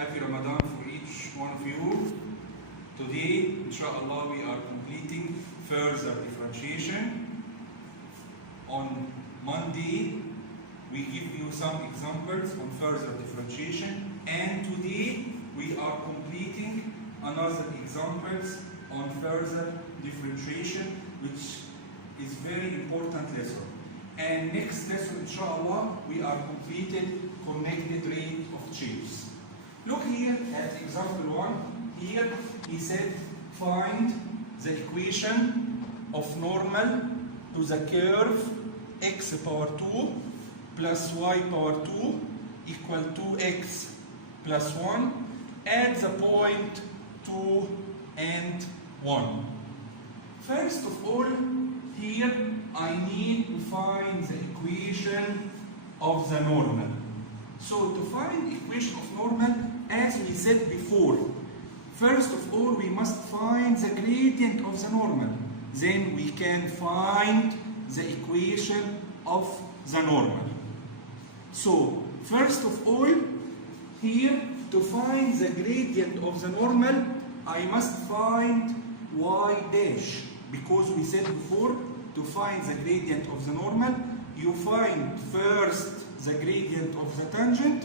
Happy Ramadan for each one of you. Today, inshallah, we are completing further differentiation. On Monday, we give you some examples on further differentiation, and today we are completing another examples on further differentiation, which is very important lesson. And next lesson, inshallah, we are completed connected rate of change. Look here at example 1. Here he said find the equation of normal to the curve x power 2 plus y power 2 equal 2x plus 1 at the point 2 and 1. First of all, here I need to find the equation of the normal. So to find equation of normal, as we said before, first of all we must find the gradient of the normal. Then we can find the equation of the normal. So first of all, here to find the gradient of the normal, I must find y dash, because we said before, to find the gradient of the normal, you find first the gradient of the tangent,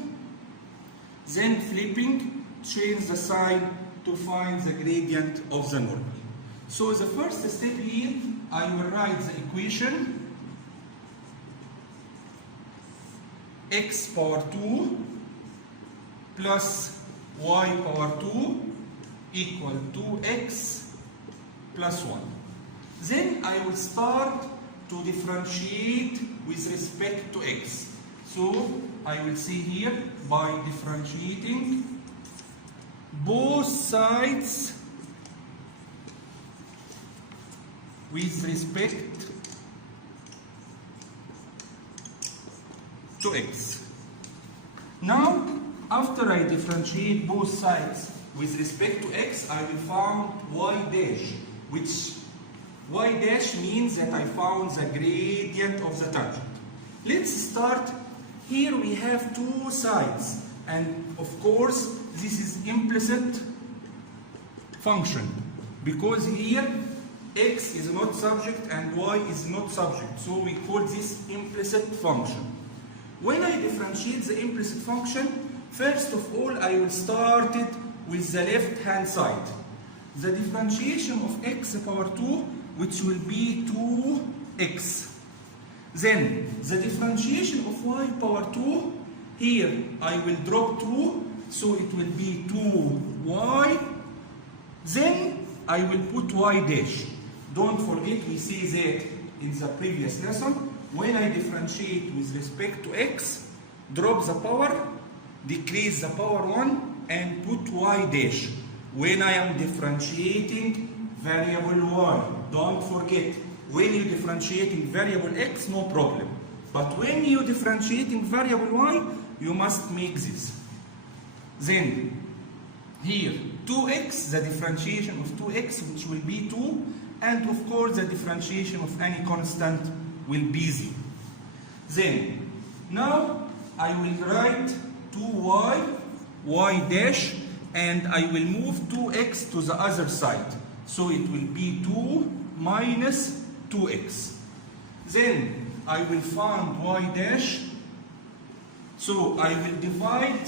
then flipping, change the sign to find the gradient of the normal. So the first step here, I will write the equation x power 2 plus y power 2 equal 2x plus 1. Then I will start to differentiate with respect to x. So I will see here by differentiating both sides with respect to x. Now, after I differentiate both sides with respect to x, I will find y dash, which y dash means that I found the gradient of the tangent. Let's start. Here we have two sides, and of course this is implicit function, because here x is not subject and y is not subject, so we call this implicit function. When I differentiate the implicit function, first of all I will start it with the left hand side. The differentiation of x power 2, which will be 2x. Then the differentiation of y power 2, here I will drop 2, so it will be 2y. Then I will put y dash. Don't forget, we see that in the previous lesson. When I differentiate with respect to x, drop the power, decrease the power 1, and put y dash. When I am differentiating variable y, don't forget, when you're differentiating variable x, no problem. But when you're differentiating variable y, you must make this. Then, here, 2x, the differentiation of 2x, which will be 2, and of course the differentiation of any constant will be 0. Then, now I will write 2y, y dash, and I will move 2x to the other side. So it will be 2 minus 2x. Then I will find y dash. So I will divide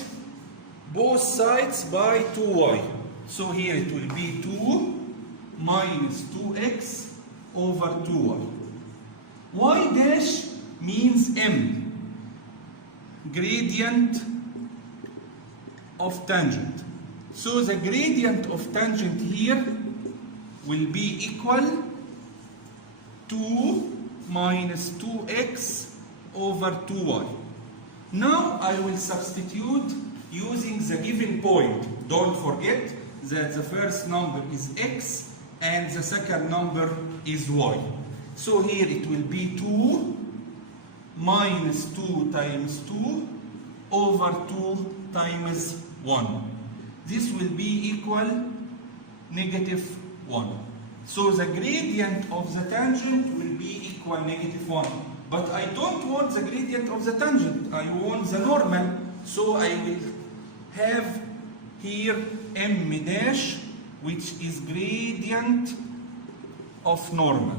both sides by 2y. So here it will be 2 minus 2x over 2y. Y dash means m, gradient of tangent. So the gradient of tangent here will be equal 2 minus 2x over 2y. Now I will substitute using the given point. Don't forget that the first number is x and the second number is y. So here it will be 2 minus 2 times 2 over 2 times 1. This will be equal negative 1. So the gradient of the tangent will be equal negative 1. But I don't want the gradient of the tangent, I want the normal. So I will have here m dash, which is gradient of normal.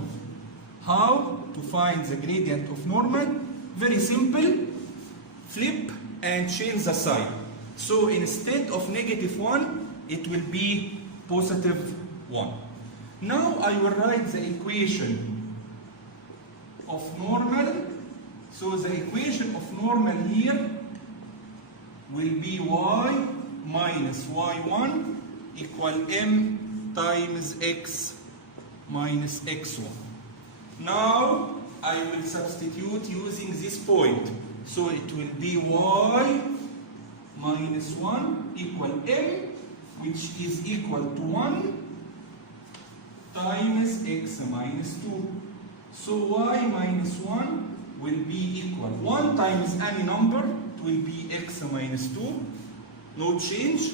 How to find the gradient of normal? Very simple. Flip and change the sign. So instead of -1, it will be +1. Now I will write the equation of normal. So the equation of normal here will be y minus y1 equal m times x minus x1. Now I will substitute using this point. So it will be y minus 1 equal m, which is equal to 1 times x minus 2. So y minus 1 will be equal 1 times any number, it will be x minus 2, no change.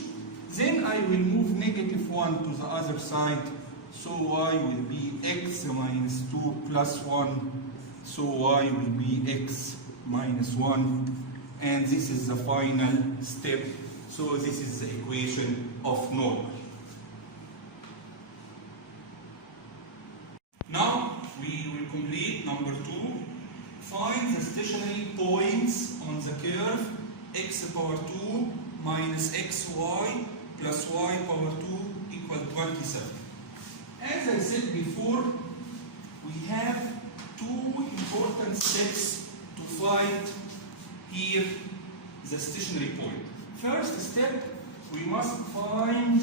Then I will move -1 to the other side, so y will be x minus 2 plus 1, so y will be x minus 1, and this is the final step. So this is the equation of normal. Now we will complete number 2. Find the stationary points on the curve x power 2 minus xy plus y power 2 equal 27. As I said before, we have two important steps to find here the stationary point. First step, we must find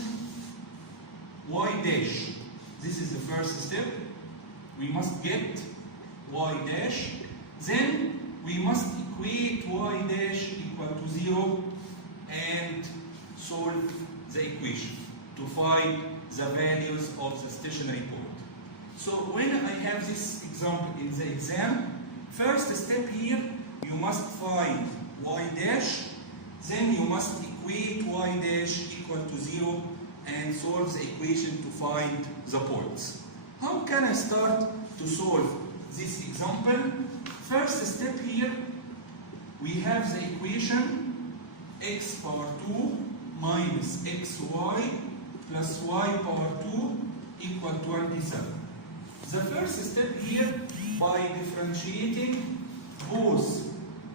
y dash. This is the first step. We must get y dash. Then we must equate y dash equal to 0 and solve the equation to find the values of the stationary point. So when I have this example in the exam, first step here, you must find y dash, then you must equate y dash equal to 0 and solve the equation to find the points. How can I start to solve this example? First step here, we have the equation x power 2 minus xy plus y power 2 equal 27. The first step here, by differentiating both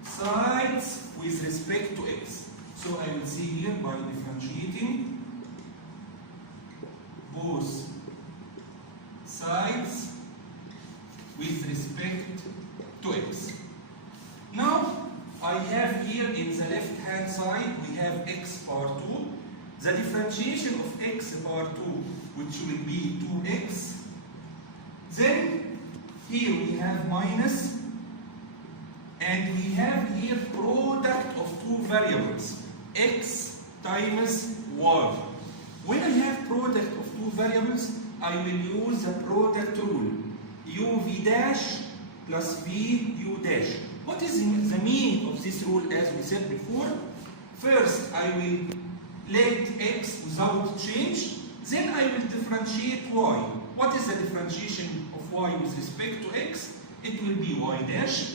sides with respect to x. So I will see here by differentiating both sides with respect to x. Now I have here in the left hand side we have x power 2. The differentiation of x power 2, which will be 2x. Then here we have minus, and we have here product of two variables, x times y. When I have product of two variables, I will use the product rule, uv dash plus vu dash. What is the meaning of this rule? As we said before, first I will let x without change, then I will differentiate y. What is the differentiation of y with respect to x? It will be y dash.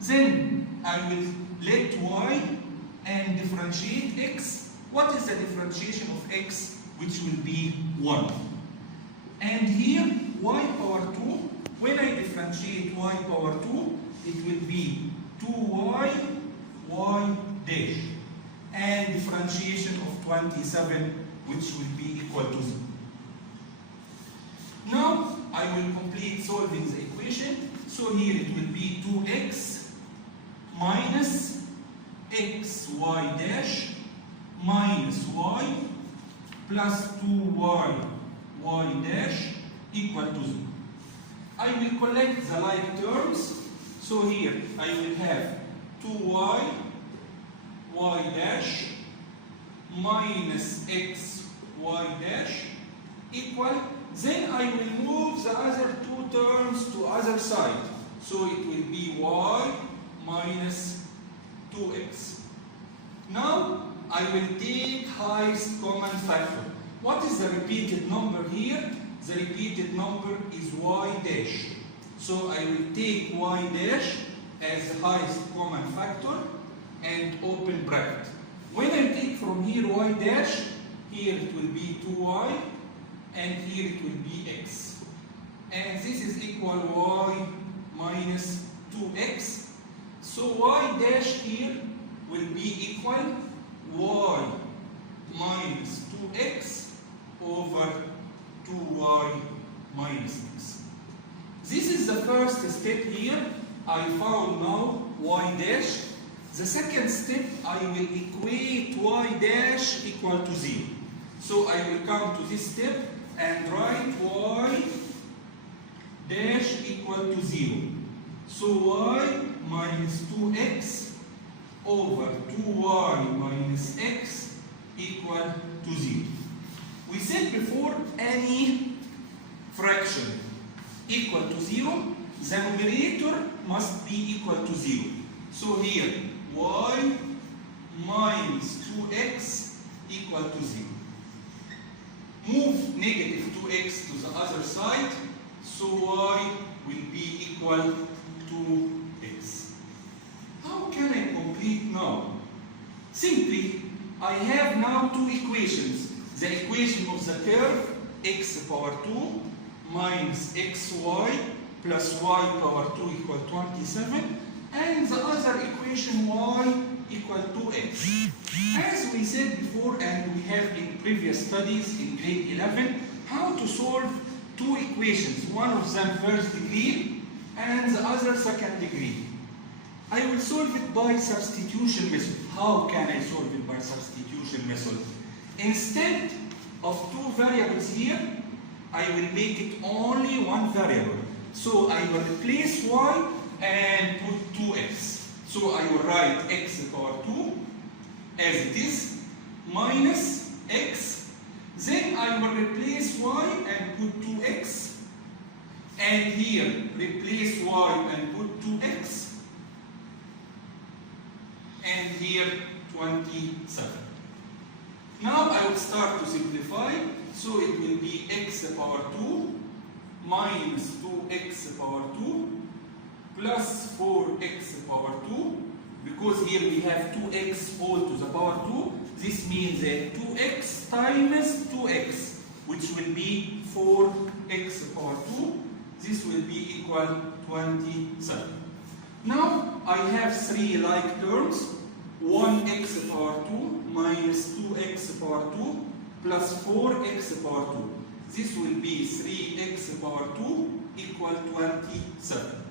Then I will let y and differentiate x. What is the differentiation of x? Which will be 1. And here y power 2, when I differentiate y power 2, it will be 2y y dash, and differentiation of 27, which will be equal to 0. Now I will complete solving the equation. So here it will be 2x minus xy dash minus y plus 2y y dash equal to 0. I will collect the like terms. So here I will have 2y y dash minus x y dash equal, then I will move the other two terms to other side. So it will be y minus 2x. Now I will take highest common factor. What is the repeated number here? The repeated number is y dash. So I will take y dash as the highest common factor and open bracket. When I take from here y dash, here it will be 2y, and here it will be x. And this is equal y minus 2x. So y dash here will be equal y minus 2x over 2y minus x. This is the first step here. I found now y dash. The second step, I will equate y dash equal to 0. So I will come to this step and write y dash equal to 0. So y minus 2x over 2y minus x equal to 0. We said before, any fraction equal to 0, the numerator must be equal to 0. So here, y minus 2x equal to 0. Move negative 2x to the other side, so y will be equal to x. How can I complete now? Simply, I have now two equations. The equation of the curve x power 2 minus xy plus y power 2 equal 27, and the other equation y equal to x. As we said before, and we have in previous studies in grade 11, how to solve two equations, one of them first degree and the other second degree. I will solve it by substitution method. How can I solve it by substitution method? Instead of two variables here, I will make it only one variable. So I will replace y and put 2x. So I will write x power 2 as it is, minus x. Then I will replace y and put 2x. And here, replace y and put 2x. And here, 27. Now I will start to simplify. So it will be x power 2 minus 2x power 2 plus 4x power 2. Because here we have 2x all to the power 2. This means that 2x times 2x, which will be 4x power 2. This will be equal 27. Now I have three like terms. 1x power 2 minus 2x power 2 plus 4x power 2. This will be 3x power 2 equal 27.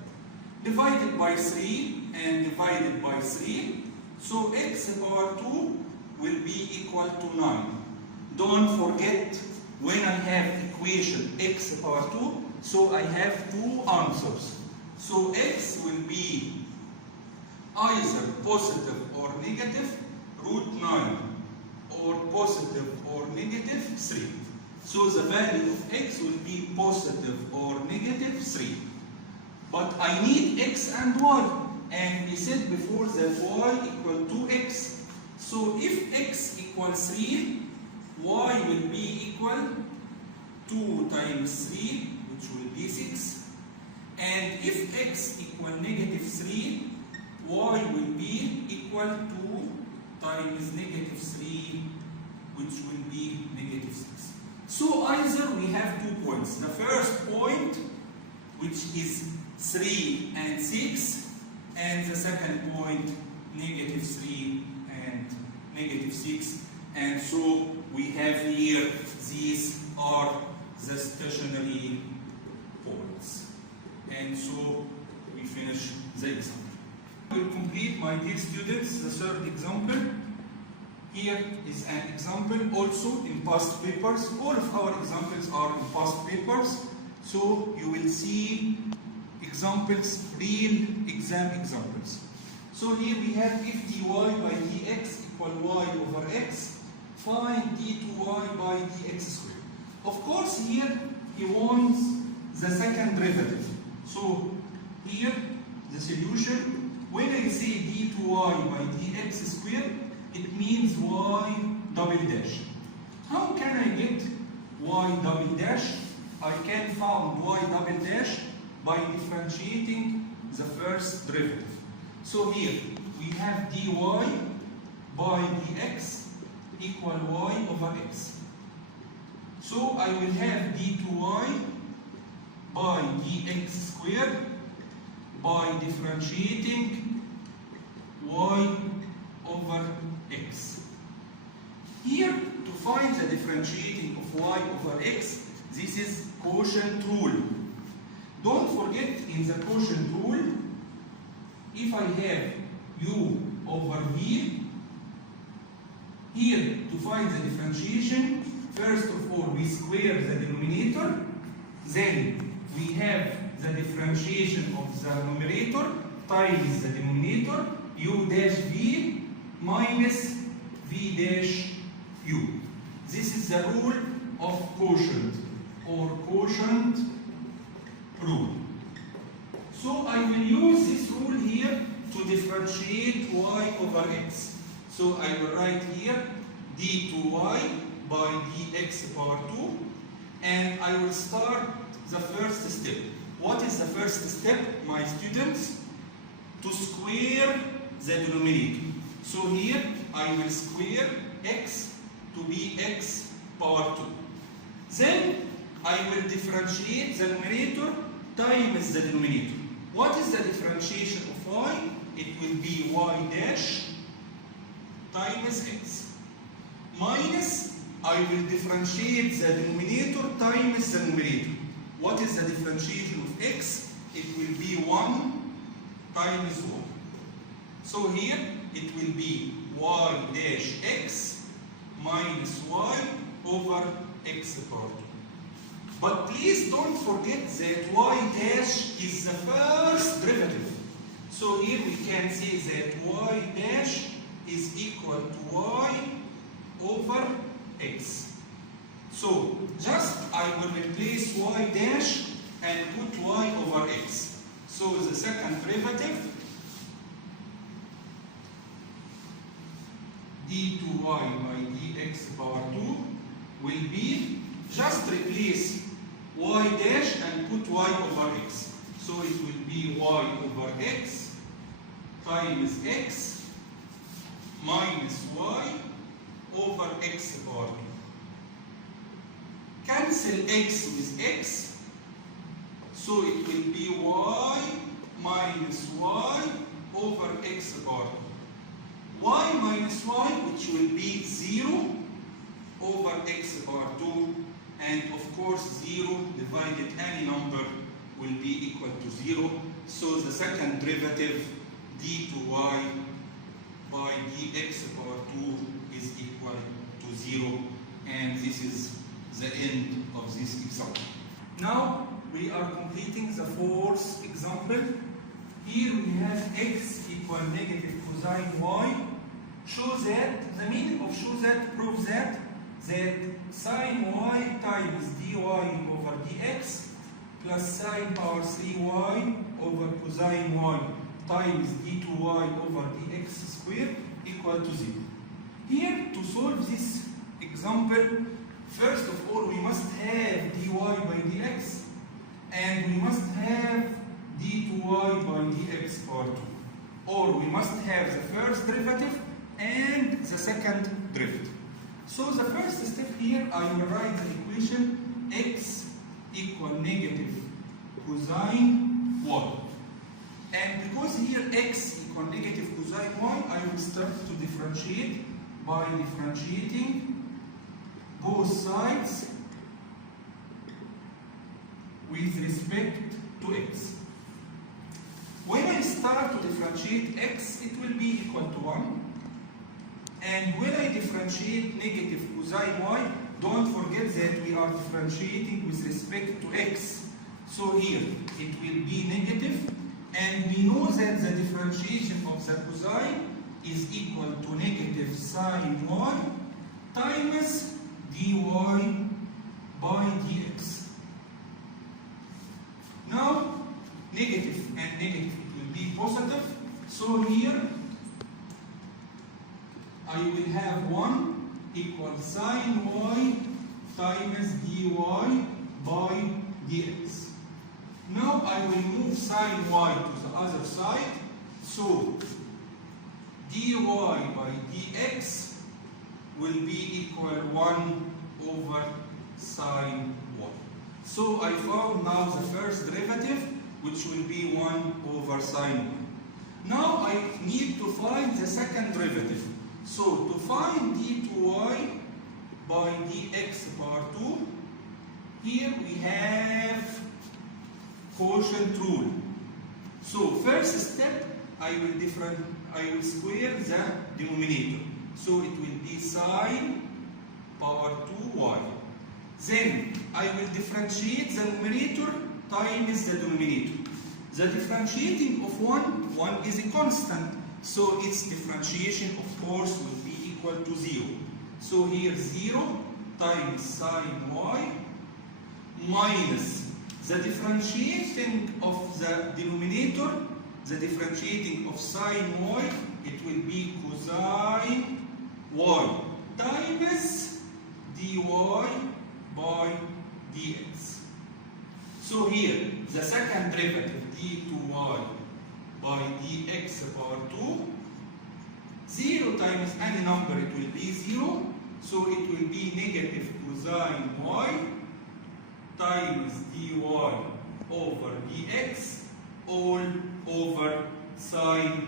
Divided by 3 and divided by 3. So x power 2 will be equal to 9. Don't forget, when I have equation x power 2, so I have two answers. So x will be either positive or negative root 9 or positive or negative 3. So the value of x will be positive or negative 3. But I need x and y. And we said before that y equal to x. So if x equals 3, y will be equal 2 times 3, which will be 6. And if x equal negative 3, y will be equal to times negative 3, which will be negative 6. So either we have 2 points. The first point, which is 3 and 6, and the second point, negative 3 and negative 6. And so we have here, these are the stationary points. And so we finish the example. I will complete, my dear students, the third example. Here is an example also in past papers. All of our examples are in past papers. So you will see examples, real exam examples. So here we have if dy by dx equal y over x, find d2y by dx squared. Of course here he wants the second derivative. So here the solution, when I say d2y by dx squared, it means y double dash. How can I get y double dash? I can find y double dash by differentiating the first derivative. So here we have dy by dx equal y over x. So I will have d2y by dx squared by differentiating y over x. Here, to find the differentiating of y over x, this is quotient rule. Don't forget, in the quotient rule, if I have u over v, here to find the differentiation, first of all we square the denominator, then we have the differentiation of the numerator times the denominator, u dash v minus v dash u. This is the rule of quotient or quotient rule. So I will use this rule here to differentiate y over x. So I will write here d2y by dx power 2, and I will start the first step. What is the first step, my students? To square the denominator. So here I will square x to be x power 2. Then I will differentiate the numerator times the denominator. What is the differentiation of y? It will be y dash times x. Minus, I will differentiate the denominator times the numerator. What is the differentiation of x? It will be 1 times 1. So here it will be y dash x minus y over x power 2. But please don't forget that y dash is the first derivative. So here we can say that y dash is equal to y over x. So just I will replace y dash and put y over x. So the second derivative, d2y by dx power 2 will be, just replace y dash and put y over x. So it will be y over x times x minus y over x power 2. Cancel x with x, so it will be y minus y over x power 2. Y minus y, which will be 0 over x power 2, and of course 0 divided any number will be equal to 0. So the second derivative, d2y by dx power 2 is equal to 0, and this is the end of this example. Now we are completing the fourth example. Here we have x equal negative cosine y. Show that, the meaning of show that proves that sine y times dy over dx plus sine power 3y over cosine y times d2y over dx squared equal to 0. Here, to solve this example, first of all we must have dy by dx and we must have d2y by dx power 2. Or we must have the first derivative and the second derivative. So the first step here, I will write the equation x equal negative cosine y. And because here x equal negative cosine y, I will start to differentiate by differentiating both sides with respect to x. When I start to differentiate x, it will be equal to 1. And when I differentiate negative cosine y, don't forget that we are differentiating with respect to x. So here it will be negative, and we know that the differentiation of the cosine is equal to negative sine y times dy by dx. Now, negative and negative will be positive, so here I will have 1 equal sine y times dy by dx. Now I will move sine y to the other side, so dy by dx will be equal 1 over sine y. So I found now the first derivative, which will be 1 over sine y. Now I need to find the second derivative. So to find d2y by dx power 2, here we have quotient rule. So first step, I will square the denominator. So it will be sine power 2y. Then I will differentiate the numerator times the denominator. The differentiating of 1 is a constant. So its differentiation, of course, will be equal to 0. So here 0 times sine y minus the differentiating of the denominator, the differentiating of sine y, it will be cosine y times dy by dx. So here, the second derivative, d2y by dx power 2, 0 times any number, it will be 0. So it will be negative cosine y times dy over dx all over sine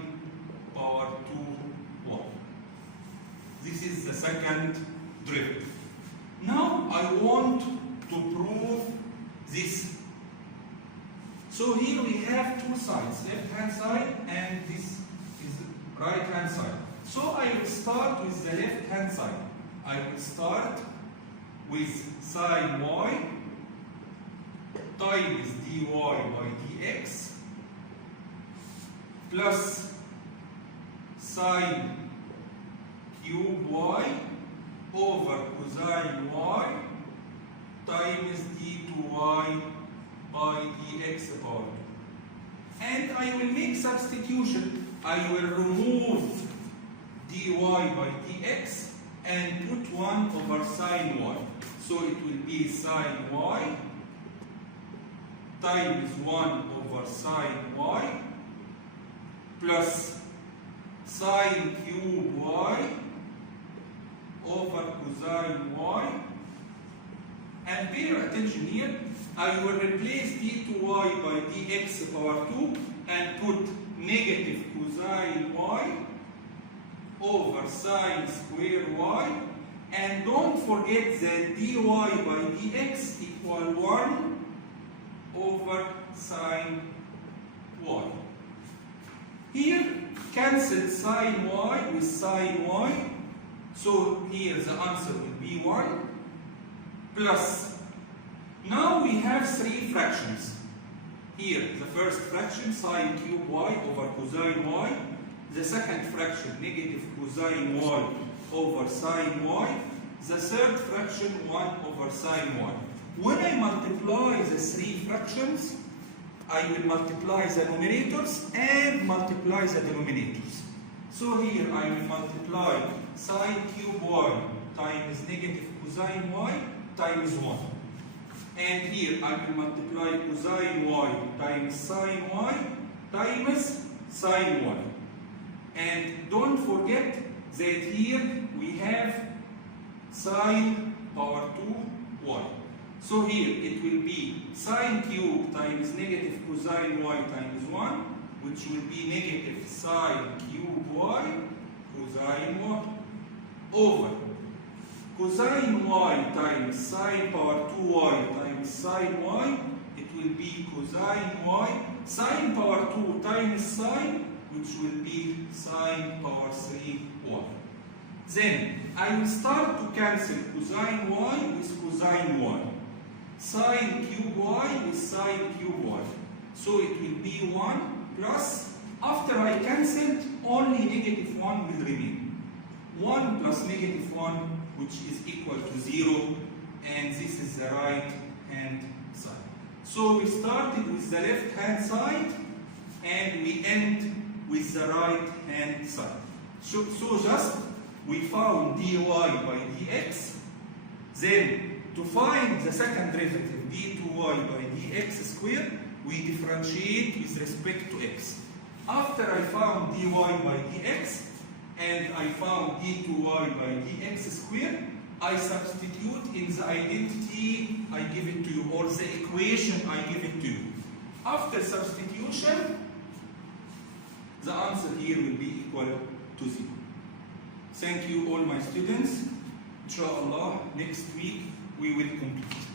power 2y. This is the second derivative. Now I want to prove this. So here we have two sides, left hand side and this is the right hand side. So I will start with the left hand side. I will start with sine y times dy by dx plus sine cube y over cosine y times d2y by dx power 2. And I will make substitution. I will remove dy by dx and put 1 over sine y. So it will be sine y times 1 over sine y plus sine cube y over cosine y. And pay attention here, I will replace d2y by dx power 2 and put negative cosine y over sine square y. And don't forget that dy by dx equal 1 over sine y. Here, cancel sine y with sine y. So here the answer will be 1 plus. Now we have three fractions. Here the first fraction sine cube y over cosine y. The second fraction negative cosine y over sine y. The third fraction 1 over sine y. When I multiply the three fractions, I will multiply the numerators and multiply the denominators. So here I will multiply sine cube y times negative cosine y times 1. And here I will multiply cosine y times sine y times sine y. And don't forget that here we have sine power 2y. So here it will be sine cube times negative cosine y times 1, which will be negative sine cube y cosine y over cosine y times sine power 2y times sine y. It will be cosine y sine power 2 times sine, which will be sine power 3y. Then I will start to cancel cosine y with cosine y, sine cube y with sine cube y. So it will be 1 plus, after I cancelled, only negative 1 will remain. 1 plus negative 1, which is equal to 0, and this is the right hand side. So we started with the left hand side and we end with the right hand side. So just we found dy by dx. Then to find the second derivative d2y by dx squared, we differentiate with respect to x. After I found dy by dx, and I found d2y by dx squared, I substitute in the identity I give it to you, or the equation I give it to you. After substitution, the answer here will be equal to 0. Thank you all my students. Inshallah, next week we will complete.